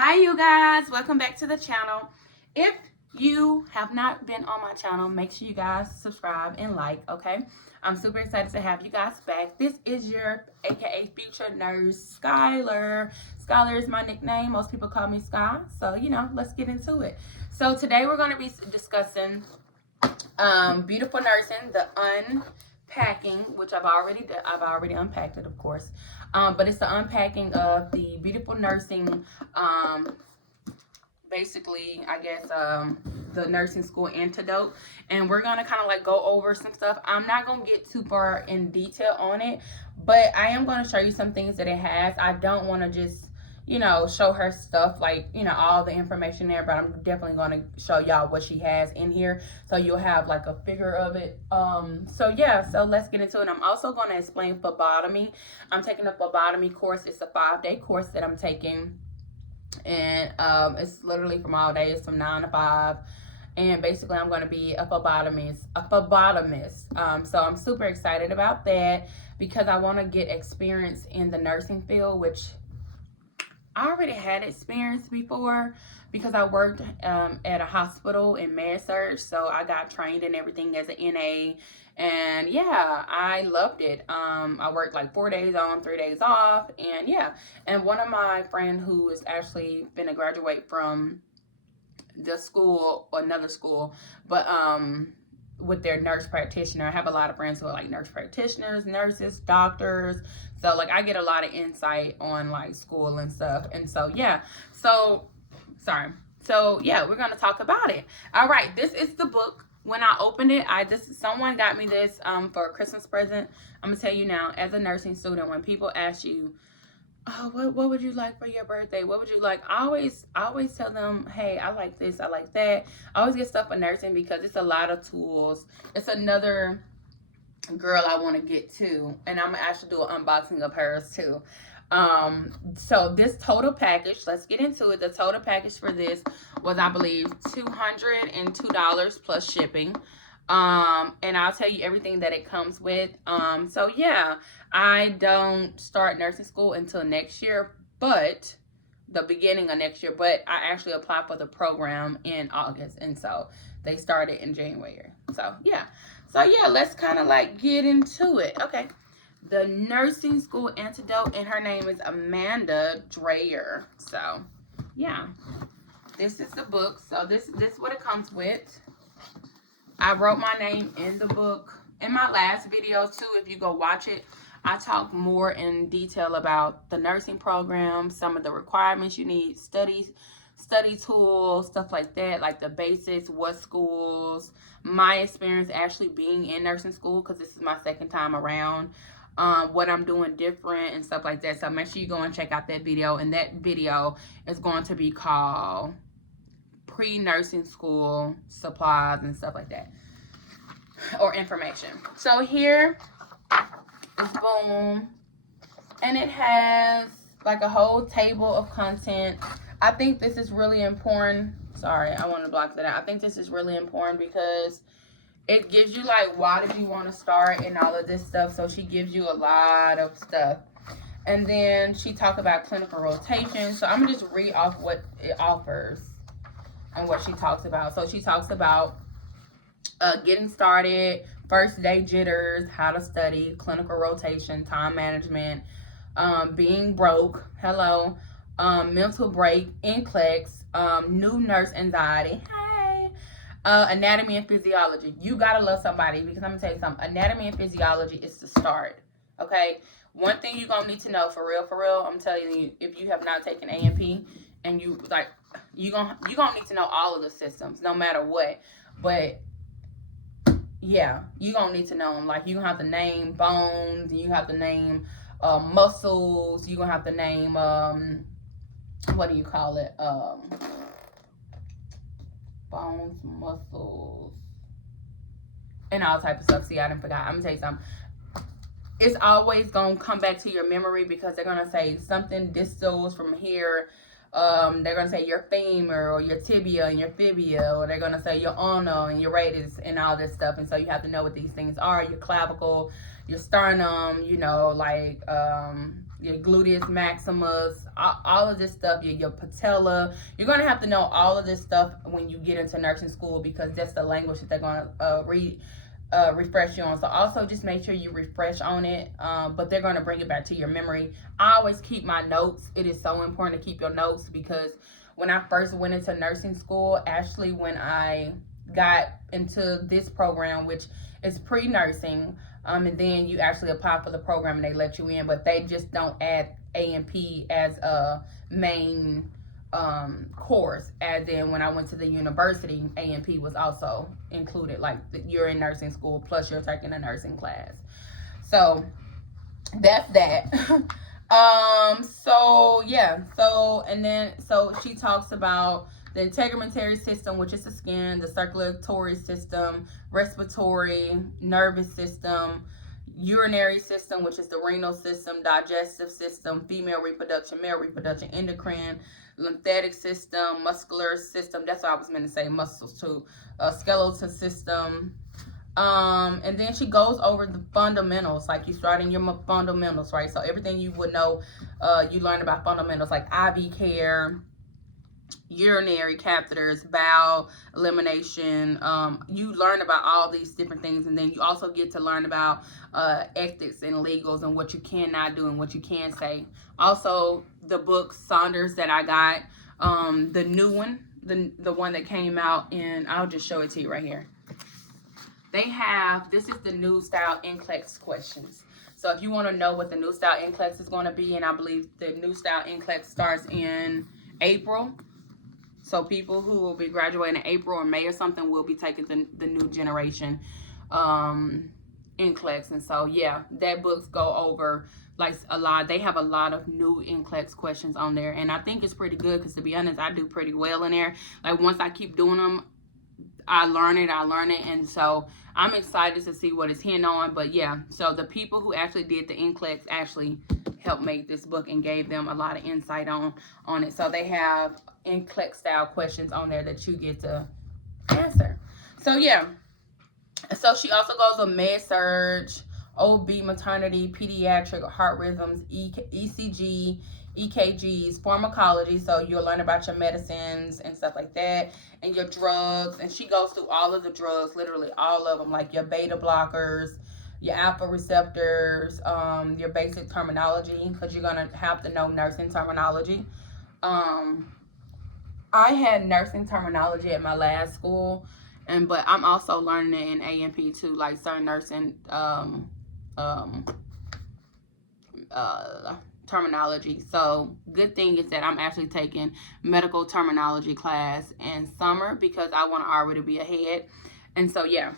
Hi you guys, welcome back to the channel. If you have not been on my channel, make sure you guys subscribe and like, okay? I'm super excited to have you guys back. This is your aka future nurse, Skylar. Skylar is my nickname. Most people call me Sky. So, let's get into it. So today we're going to be discussing beautiful nursing, the unpacking, which I've already unpacked it, of course. But it's the unpacking of the beautiful nursing, basically, I guess, the nursing school antidote. And we're going to kind of like go over some stuff. I'm not going to get too far in detail on it, but I am going to show you some things that it has. I don't want to just, show her stuff like, all the information there, but I'm definitely going to show y'all what she has in here. So you'll have like a figure of it. So let's get into it. I'm also going to explain phlebotomy. I'm taking a phlebotomy course. It's a 5-day course that I'm taking. And it's literally from all days from 9 to 5. And basically I'm going to be a phlebotomist. So I'm super excited about that because I want to get experience in the nursing field, which I already had experience before because I worked at a hospital in med-surg, so I got trained and everything as an NA, and yeah, I loved it. I worked like 4 days on, 3 days off, and yeah, and one of my friend who is actually gonna graduate from the school, another school, but with their nurse practitioner. I have a lot of friends who are like nurse practitioners, nurses, doctors. So like I get a lot of insight on like school and stuff. And so yeah. So we're gonna talk about it. All right, this is the book. When I opened it, someone got me this for a Christmas present. I'm gonna tell you now, as a nursing student, when people ask you, oh, what would you like for your birthday? What would you like? I always tell them, hey, I like this, I like that. I always get stuff for nursing because it's a lot of tools. It's another girl I want to get to, and I'm gonna actually do an unboxing of hers too. So this total package, let's get into it. The total package for this was, I believe, $202 plus shipping. And I'll tell you everything that it comes with. So yeah, I don't start nursing school until next year, but the beginning of next year, but I actually applied for the program in August, and so they started in January. So yeah, let's kind of like get into it. Okay, the nursing school antidote, and her name is Amanda Dreyer. So yeah, this is the book. So this is what it comes with. I wrote my name in the book. In my last video too, if you go watch it, I talk more in detail about the nursing program, some of the requirements you need, study tools, stuff like that, like the basics, what schools, my experience actually being in nursing school, because this is my second time around, what I'm doing different and stuff like that. So make sure you go and check out that video, and that video is going to be called Pre-Nursing School Supplies and stuff like that, or information. So here is boom, and it has like a whole table of content. I think this is really important. Sorry, I want to block that out. I think this is really important because it gives you like, why did you want to start and all of this stuff. So she gives you a lot of stuff. And then she talked about clinical rotation. So I'm gonna just read off what it offers and what she talks about. So she talks about getting started, first day jitters, how to study, clinical rotation, time management, being broke, mental break, NCLEX, new nurse anxiety, hey, anatomy and physiology. You gotta love somebody, because I'm gonna tell you something. Anatomy and physiology is the start, okay? One thing you're gonna need to know, for real, I'm telling you, if you have not taken A&P and you like, you're gonna need to know all of the systems, no matter what. But yeah, you're gonna need to know them. Like, you're gonna have to name bones, you have to name muscles, you're gonna have to name what do you call it, bones, muscles, and all type of stuff. See, I didn't forget. I'm gonna tell you something. It's always gonna come back to your memory, because they're gonna say something distals from here. They're gonna say your femur or your tibia and your fibia, or they're gonna say your ulna and your radius and all this stuff. And so you have to know what these things are. Your clavicle, your sternum, your gluteus maximus, all of this stuff, your patella. You're going to have to know all of this stuff when you get into nursing school, because that's the language that they're going to refresh you on. So also just make sure you refresh on it, but they're going to bring it back to your memory. I always keep my notes. It is so important to keep your notes, because when I first went into nursing school, actually when I got into this program, which is pre-nursing, and then you actually apply for the program and they let you in, but they just don't add A&P as a main course. As in when I went to the university, A&P was also included, like you're in nursing school plus you're taking a nursing class. So that's that. So she talks about the integumentary system, which is the skin, the circulatory system, respiratory, nervous system, urinary system, which is the renal system, digestive system, female reproduction, male reproduction, endocrine, lymphatic system, muscular system. That's what I was meant to say, muscles too. Skeletal system. And then she goes over the fundamentals, like you start in your fundamentals, right? So everything you would know, you learn about fundamentals like IV care, urinary catheters, bowel elimination. You learn about all these different things, and then you also get to learn about ethics and legals and what you cannot do and what you can say. Also, the book Saunders that I got, the new one, the one that came out in, I'll just show it to you right here. They have, this is the new style NCLEX questions. So if you want to know what the new style NCLEX is going to be, and I believe the new style NCLEX starts in April. So people who will be graduating in April or May or something will be taking the new generation NCLEX. And so, yeah, that books go over like a lot. They have a lot of new NCLEX questions on there. And I think it's pretty good because, to be honest, I do pretty well in there. Like, once I keep doing them, I learn it. And so I'm excited to see what it's hitting on. But yeah, so the people who actually did the NCLEX actually helped make this book and gave them a lot of insight on it. So they have NCLEX style questions on there that you get to answer. So yeah, so she also goes with med surg, OB, maternity, pediatric, heart rhythms, ECG, EKGs, pharmacology, so you'll learn about your medicines and stuff like that, and your drugs. And she goes through all of the drugs, literally all of them, like your beta blockers, your alpha receptors, your basic terminology, because you're going to have to know nursing terminology. I had nursing terminology at my last school, but I'm also learning it in A&P too, like certain nursing terminology. So good thing is that I'm actually taking medical terminology class in summer because I want to already be ahead. And so yeah,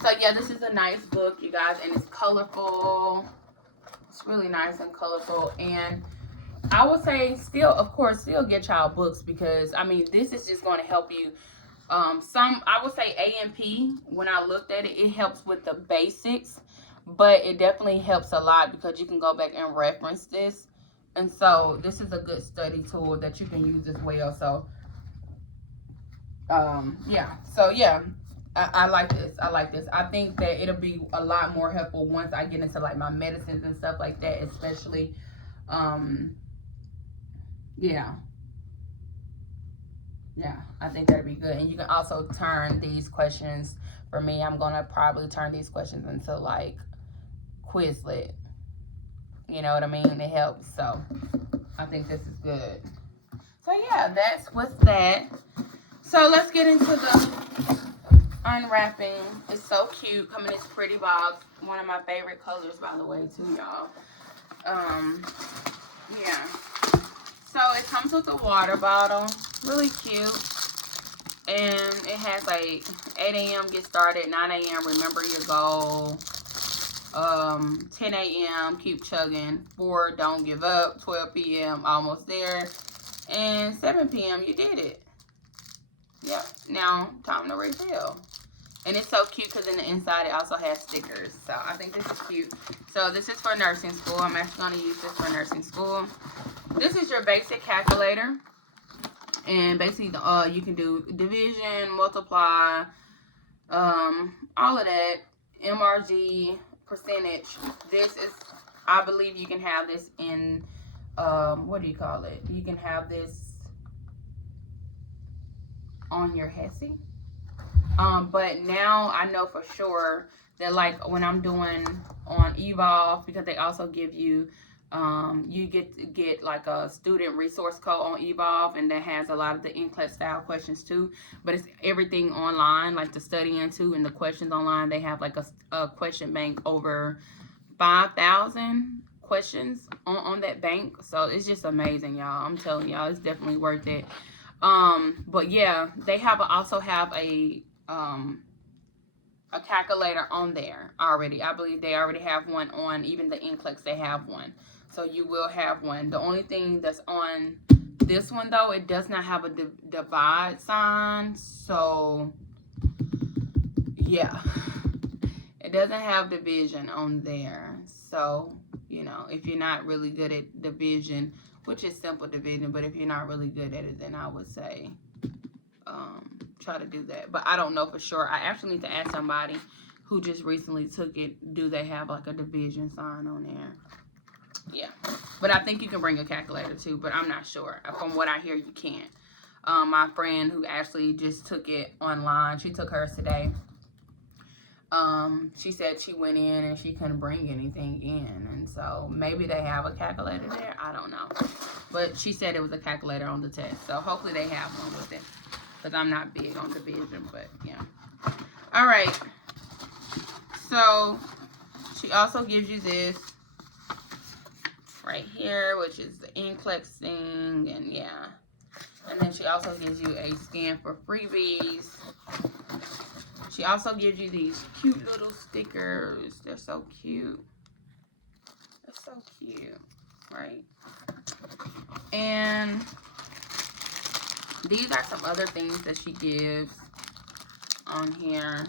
this is a nice book, you guys, and it's colorful. It's really nice and colorful. And I would say still get y'all books, because I mean, this is just going to help you. I would say A&P, when I looked at it, it helps with the basics, but it definitely helps a lot because you can go back and reference this. And so this is a good study tool that you can use as well. So I like this. I think that it'll be a lot more helpful once I get into like my medicines and stuff like that, especially I think that'd be good. And you can also turn these questions, for me, I'm gonna probably turn these questions into like Quizlet. You know what I mean? It helps. So I think this is good. So yeah, that's what's that. So let's get into the unwrapping. It's so cute. Come in this pretty box. One of my favorite colors, by the way, too, y'all. Yeah. So it comes with a water bottle. Really cute. And it has like 8 a.m. get started, 9 a.m. remember your goal, 10 a.m. keep chugging, 4 don't give up, 12 p.m. almost there, and 7 p.m. you did it. Yep, now time to refill. And it's so cute because in the inside it also has stickers. So I think this is cute. So this is for nursing school. I'm actually going to use this for nursing school. This is your basic calculator. And basically, you can do division, multiply, all of that, MRG, percentage. This is, I believe you can have this in, what do you call it? You can have this on your Hesse. But now I know for sure that, like, when I'm doing on Evolve, because they also give you, you get like a student resource code on Evolve, and that has a lot of the NCLEX style questions too. But it's everything online, like the study into and the questions online. They have like a question bank over 5,000 questions on that bank. So it's just amazing, y'all. I'm telling y'all, it's definitely worth it. But yeah, they also have a calculator on there already. I believe they already have one on, even the NCLEX, they have one. So you will have one. The only thing that's on this one, though, it does not have a divide sign. So yeah, it doesn't have division on there. So, you know, if you're not really good at division, which is simple division, but if you're not really good at it, then I would say try to do that. But I don't know for sure. I actually need to ask somebody who just recently took it, do they have like a division sign on there? Yeah, but I think you can bring a calculator too, but I'm not sure. From what I hear, you can't. My friend who actually just took it online, she took hers today. She said she went in and she couldn't bring anything in, and so maybe they have a calculator there. I don't know, but she said it was a calculator on the test, so hopefully they have one with it, because I'm not big on division. But yeah, all right. So she also gives you this right here, which is the NCLEX thing, and yeah, and then she also gives you a scan for freebies. She also gives you these cute little stickers. They're so cute. They're so cute, right? And these are some other things that she gives on here,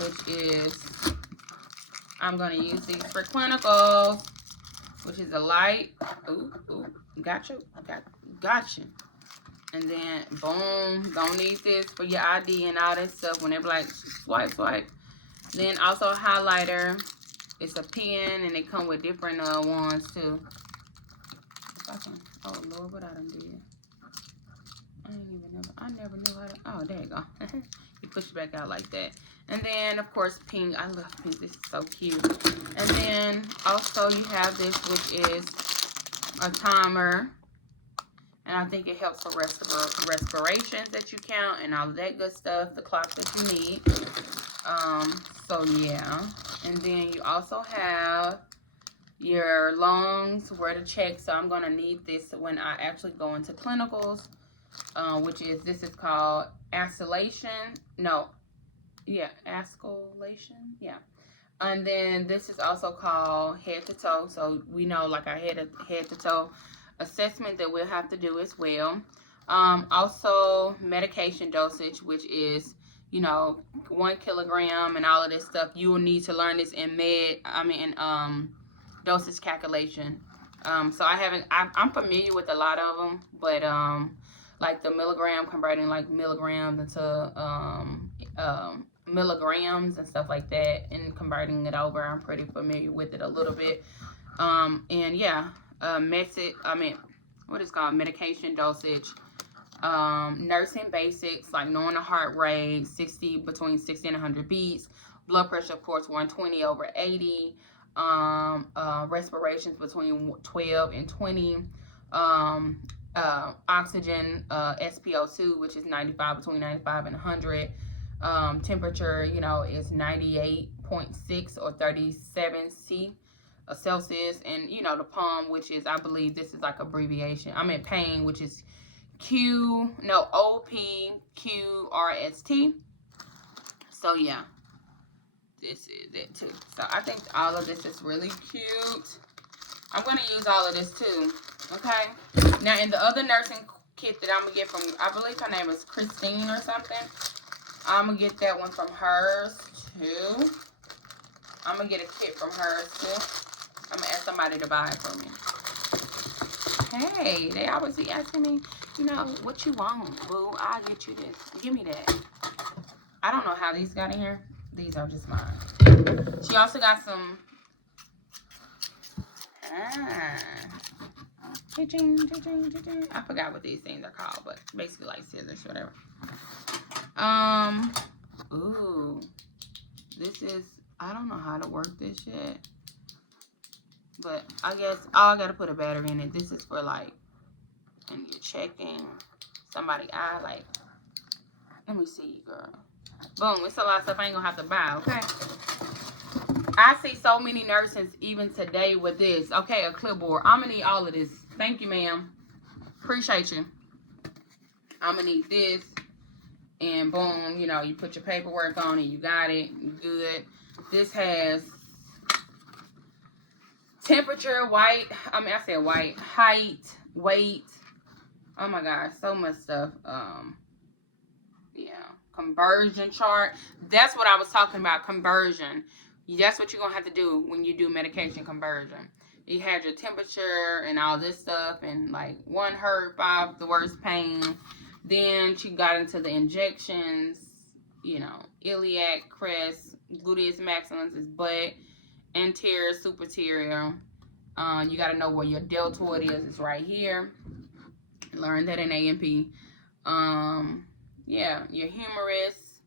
which is, I'm going to use these for clinicals, which is a light. Ooh, gotcha. And then, boom, don't need this for your ID and all that stuff whenever, like, swipe. Then also a highlighter. It's a pen, and they come with different ones, too. If I can, oh, Lord, what I done did. I never knew how to, oh, there you go. You push it back out like that. And then, of course, pink. I love pink. This is so cute. And then, also, you have this, which is a timer. And I think it helps for respirations that you count and all of that good stuff, the clock that you need. So yeah. And then you also have your lungs, where to check. So I'm going to need this when I actually go into clinicals, which is, this is called ascellation. No. Yeah, ascellation. Yeah. And then this is also called head to toe. So we know, like, our head to toe assessment that we'll have to do as well. Also medication dosage, which is, you know, 1 kilogram and all of this stuff. You will need to learn this in dosage calculation. So I'm familiar with a lot of them, but like the milligram, converting like milligrams into milligrams and stuff like that, and converting it over, I'm pretty familiar with it a little bit. And yeah, what is called medication dosage, nursing basics, like knowing the heart rate, between 60 and 100 beats, blood pressure, of course, 120 over 80, respirations between 12 and 20, oxygen, SpO2, which is 95, between 95 and 100, temperature, you know, is 98.6 or 37 Celsius, and you know, the palm, which is, I believe this is like abbreviation, pain, which is OPQRST. So yeah, this is it too. So I think all of this is really cute. I'm going to use all of this too. Okay, now in the other nursing kit that I'm gonna get from, I believe her name is Christine or something, I'm gonna get that one from hers too. I'm gonna get a kit from hers too. I'm gonna ask somebody to buy it for me. Hey, they always be asking me, you know, what you want, boo? I'll get you this. Give me that. I don't know how these got in here. These are just mine. She also got some Ah. I forgot what these things are called, but basically like scissors, whatever. Ooh. This is, I don't know how to work this yet. But I guess, I gotta put a battery in it. This is for like, and you're checking somebody eye, like, let me see, girl. Boom, it's a lot of stuff I ain't gonna have to buy, okay? I see so many nurses even today with this. Okay, a clipboard. I'm gonna need all of this. Thank you, ma'am. Appreciate you. I'm gonna need this. And boom, you know, you put your paperwork on it. You got it. Good. This has temperature, height, weight. Oh my gosh, so much stuff. Yeah, conversion chart. That's what I was talking about, conversion. That's what you're gonna have to do when you do medication conversion. You had your temperature and all this stuff, and like 1 hurt, 5 the worst pain. Then she got into the injections, you know, iliac crest, gluteus maximus is butt, anterior, superior. You got to know where your deltoid is. It's right here. Learn that in A&P. Yeah, your humerus,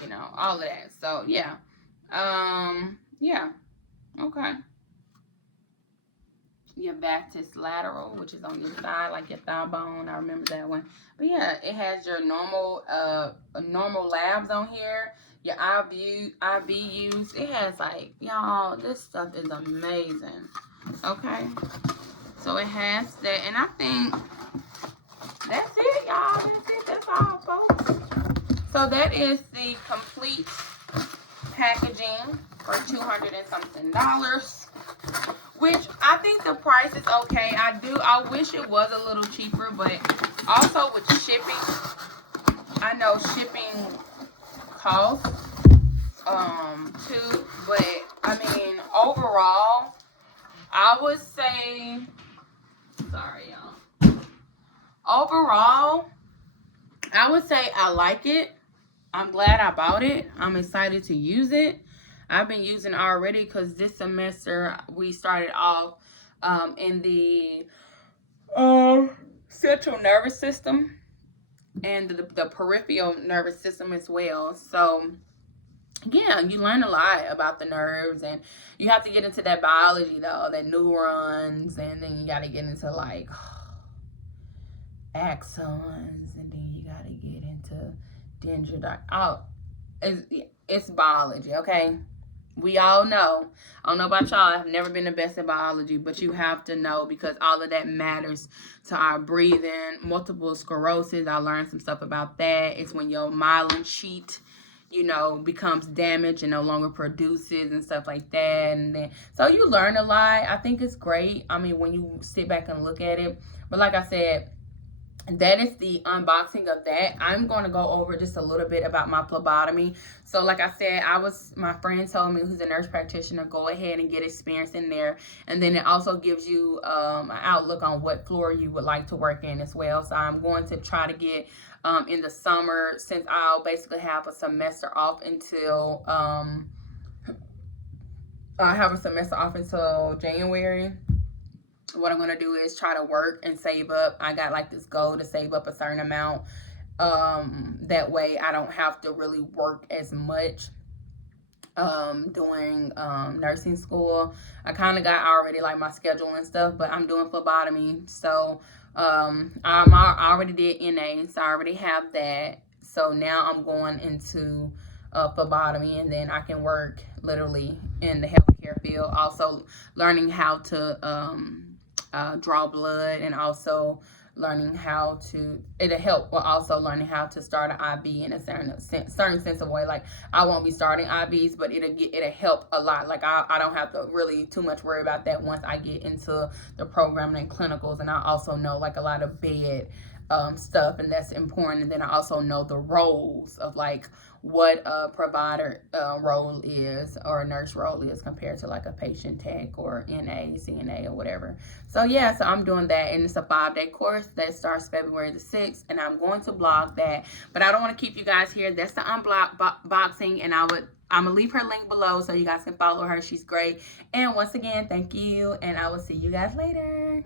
you know, all of that. So, yeah. Yeah. Okay. Your vastus lateral, which is on your side, like your thigh bone. I remember that one. But yeah, it has your normal labs on here. Your IBUs. It has like, y'all, this stuff is amazing. Okay. So it has that. And I think that's it, y'all. That's it. That's all, folks. So that is the complete packaging for $200 and something. Which I think the price is okay. I wish it was a little cheaper, but also with shipping, I know shipping costs too. But I mean, overall, I would say, sorry y'all. Overall, I would say I like it. I'm glad I bought it. I'm excited to use it. I've been using it already because this semester we started off in the central nervous system and the peripheral nervous system as well. So yeah, you learn a lot about the nerves, and you have to get into that biology though, that neurons, and then you got to get into like axons, and then you got to get into dendrite. Oh, it's biology, okay? We all know. I don't know about y'all. I've never been the best at biology, but you have to know because all of that matters to our breathing. Multiple sclerosis, I learned some stuff about that. It's when your myelin sheet, you know, becomes damaged and no longer produces and stuff like that. And then, so you learn a lot. I think it's great. I mean, when you sit back and look at it. But like I said, that is the unboxing of that. I'm going to go over just a little bit about my phlebotomy. So like I said, my friend told me, who's a nurse practitioner, go ahead and get experience in there. And then it also gives you an outlook on what floor you would like to work in as well. So I'm going to try to get in the summer, since I'll basically have a semester off until January. What I'm going to do is try to work and save up. I got like this goal to save up a certain amount. That way I don't have to really work as much during nursing school. I kind of got already like my schedule and stuff, but I'm doing phlebotomy. So I already did NA, so I already have that. So now I'm going into phlebotomy, and then I can work literally in the healthcare field. Also learning how to draw blood, and also learning how to, it'll help with also learning how to start an IV in a certain sense of way. Like I won't be starting IVs, but it'll help a lot. Like I don't have to really too much worry about that once I get into the program and clinicals. And I also know like a lot of bed stuff, and that's important. And then I also know the roles of like what a provider role is, or a nurse role is, compared to like a patient tech or NA, CNA, or whatever. So yeah, so I'm doing that, and it's a 5-day course that starts February the 6th, and I'm going to blog that. But I don't want to keep you guys here. That's the unboxing, and I'm gonna leave her link below so you guys can follow her. She's great. And once again, thank you, and I will see you guys later.